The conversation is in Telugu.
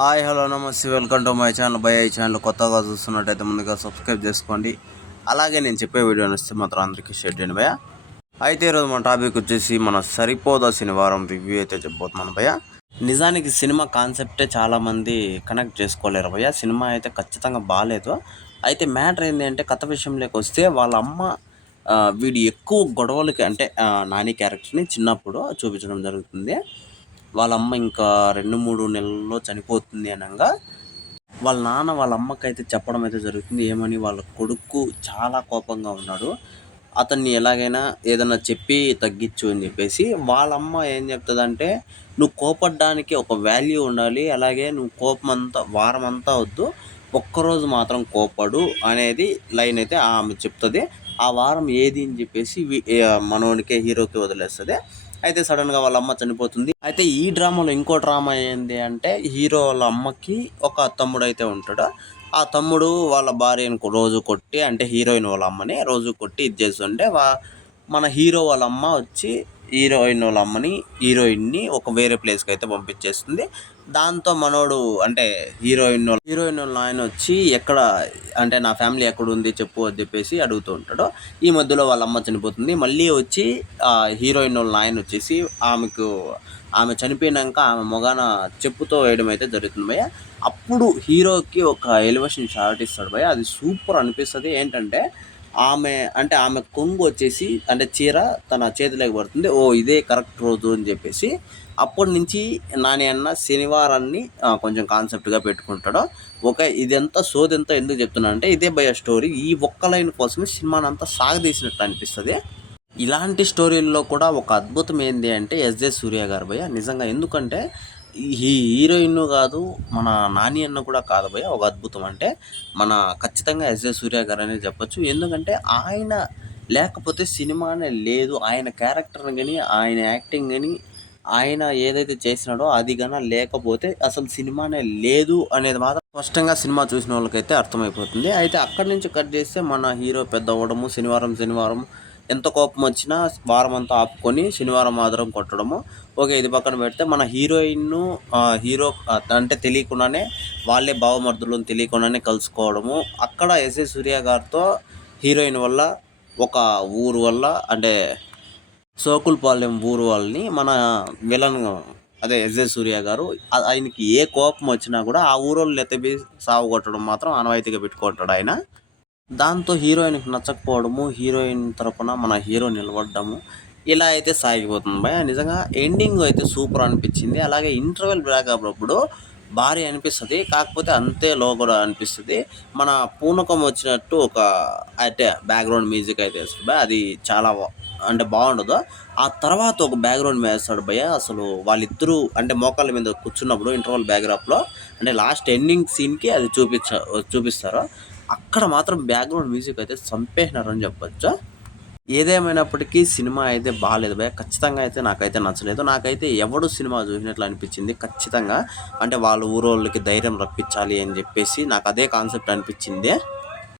హాయ్ హలో నమస్తే వెల్కమ్ టు మై ఛానల్ భయ. ఈ ఛానల్ కొత్తగా చూస్తున్నట్టయితే ముందుగా సబ్స్క్రైబ్ చేసుకోండి. అలాగే నేను చెప్పే వీడియో నచ్చితే మాత్రం అందరికీ షేర్ చేయండి భయ. అయితే ఈరోజు మన టాపిక్ వచ్చేసి మన సరిపోదా శనివారం రివ్యూ అయితే చెప్పబోతున్నాను భయ. నిజానికి సినిమా కాన్సెప్టే చాలామంది కనెక్ట్ చేసుకోలేరు భయ. సినిమా అయితే ఖచ్చితంగా బాగాలేదు. అయితే మ్యాటర్ ఏంటి అంటే కథ విషయంలోకి వస్తే వాళ్ళ అమ్మ వీడు ఎక్కువ గొడవలకి అంటే నాని క్యారెక్టర్ని చిన్నప్పుడు చూపించడం జరుగుతుంది. వాళ్ళ అమ్మ ఇంకా 2-3 నెలల్లో చనిపోతుంది అనగా వాళ్ళ నాన్న వాళ్ళ అమ్మకైతే చెప్పడం అయితే జరుగుతుంది. ఏమని, వాళ్ళ కొడుకు చాలా కోపంగా ఉన్నాడు, అతన్ని ఎలాగైనా ఏదైనా చెప్పి తగ్గించు అని చెప్పేసి. వాళ్ళమ్మ ఏం చెప్తుందంటే, నువ్వు కోపడ్డానికి ఒక వాల్యూ ఉండాలి, అలాగే నువ్వు కోపమంతా వారం అంతా వద్దు, ఒక్కరోజు మాత్రం కోపడు అనేది లైన్ అయితే ఆమె చెప్తుంది. ఆ వారం ఏది అని చెప్పేసి మనోడికే హీరోకి వదిలేస్తుంది. అయితే సడన్గా వాళ్ళ అమ్మ చనిపోతుంది. అయితే ఈ డ్రామాలో ఇంకో డ్రామా ఏంటి అంటే, హీరో వాళ్ళ అమ్మకి ఒక తమ్ముడు అయితే ఉంటాడు. ఆ తమ్ముడు వాళ్ళ భార్యను రోజు కొట్టి, అంటే హీరోయిన్ వాళ్ళ అమ్మని రోజు కొట్టి ఇది చేస్తుంటే మన హీరో వాళ్ళ అమ్మ వచ్చి హీరోయిన్ వాళ్ళ అమ్మని హీరోయిన్ని ఒక వేరే ప్లేస్కి అయితే పంపించేస్తుంది. దాంతో మనోడు అంటే హీరోయిన్ వాళ్ళ ఆయన వచ్చి ఎక్కడ అంటే నా ఫ్యామిలీ ఎక్కడ ఉంది చెప్పు అని చెప్పేసి అడుగుతూ ఉంటాడు. ఈ మధ్యలో వాళ్ళ అమ్మ చనిపోతుంది. మళ్ళీ వచ్చి హీరోయిన్ వాళ్ళ ఆయన వచ్చేసి ఆమె చనిపోయినాక ఆమె మొగాన చెప్పుతో వేయడం అయితే జరుగుతుంది భయ్య. అప్పుడు హీరోకి ఒక ఎలివేషన్ షాట్ ఇస్తాడు భయ్య. అది సూపర్ అనిపిస్తుంది. ఏంటంటే ఆమె కొంగు వచ్చేసి అంటే చీర తన చేతిలోకి పడుతుంది. ఓ ఇదే కరెక్ట్ రోజు అని చెప్పేసి అప్పటి నుంచి నాని అన్న శనివారాన్ని కొంచెం కాన్సెప్ట్గా పెట్టుకుంటాడు. ఇదంతా సోదెంతా ఎందుకు చెప్తున్నా అంటే, ఇదే భయ స్టోరీ ఈ ఒక్క లైన్ కోసమే సినిమాని అంతా సాగదీసినట్టు అనిపిస్తుంది. ఇలాంటి స్టోరీల్లో కూడా ఒక అద్భుతం ఏంది అంటే ఎస్జే సూర్య గారు భయ్య. నిజంగా ఎందుకంటే ఈ హీరోయిన్ కాదు, మన నాని అన్న కూడా కాదు భయ్య ఒక అద్భుతం అంటే మన ఖచ్చితంగా ఎస్జే సూర్య గారు అనేది చెప్పొచ్చు. ఎందుకంటే ఆయన లేకపోతే సినిమానే లేదు. ఆయన క్యారెక్టర్ కానీ, ఆయన యాక్టింగ్ కానీ, ఆయన ఏదైతే చేసినాడో అది కన్నా లేకపోతే అసలు సినిమానే లేదు అనేది మాత్రం స్పష్టంగా సినిమా చూసిన వాళ్ళకైతే అర్థమైపోతుంది. అయితే అక్కడి నుంచి కట్ చేస్తే మన హీరో పెద్ద అవ్వడము, శనివారం ఎంత కోపం వచ్చినా వారం అంతా ఆపుకొని శనివారం మాత్రం కొట్టడము. ఓకే, ఇది పక్కన పెడితే మన హీరో అంటే తెలియకుండానే వాళ్ళే భావమర్దులను తెలియకుండానే కలుసుకోవడము. అక్కడ ఎస్ఏ సూర్య గారితో హీరోయిన్ వల్ల ఒక ఊరు వల్ల అంటే సోకులపాలెం ఊరు వాళ్ళని మన విలన్ అదే ఎస్ఏ సూర్య గారు ఆయనకి ఏ కోపం వచ్చినా కూడా ఆ ఊరోళ్ళు ఎత్తబి సాగు కొట్టడం మాత్రం ఆనవాయితీగా పెట్టుకుంటాడు ఆయన. దాంతో హీరోయిన్కి నచ్చకపోవడము, హీరోయిన్ తరపున మన హీరో నిలబడము, ఇలా అయితే సాగిపోతుంది భయ. నిజంగా ఎండింగ్ అయితే సూపర్ అనిపించింది. అలాగే ఇంటర్వెల్ బ్రేకప్ అప్పుడు భారీ అనిపిస్తుంది, కాకపోతే అంతే లో కూడా అనిపిస్తుంది. మన పూనకం వచ్చినట్టు ఒక అంటే బ్యాక్గ్రౌండ్ మ్యూజిక్ అయితే వేస్తాడు, అది చాలా అంటే బాగుండదు. ఆ తర్వాత ఒక బ్యాక్గ్రౌండ్ వేస్తాడు భయ్య. అసలు వాళ్ళిద్దరూ అంటే మోకాళ్ళ మీద కూర్చున్నప్పుడు ఇంటర్వల్ బ్యాక్గ్రాప్లో అంటే లాస్ట్ ఎండింగ్ సీన్కి అది చూపిస్తారు. అక్కడ మాత్రం బ్యాక్గ్రౌండ్ మ్యూజిక్ అయితే చంపేసినారని చెప్పొచ్చు. ఏదేమైనప్పటికీ సినిమా అయితే బాగాలేదు భయ్య. ఖచ్చితంగా అయితే నాకైతే నచ్చలేదు. నాకైతే ఎవడు సినిమా చూసినట్లు అనిపించింది ఖచ్చితంగా. అంటే వాళ్ళ ఊరోళ్ళకి ధైర్యం రప్పించాలి అని చెప్పేసి నాకు అదే కాన్సెప్ట్ అనిపించింది.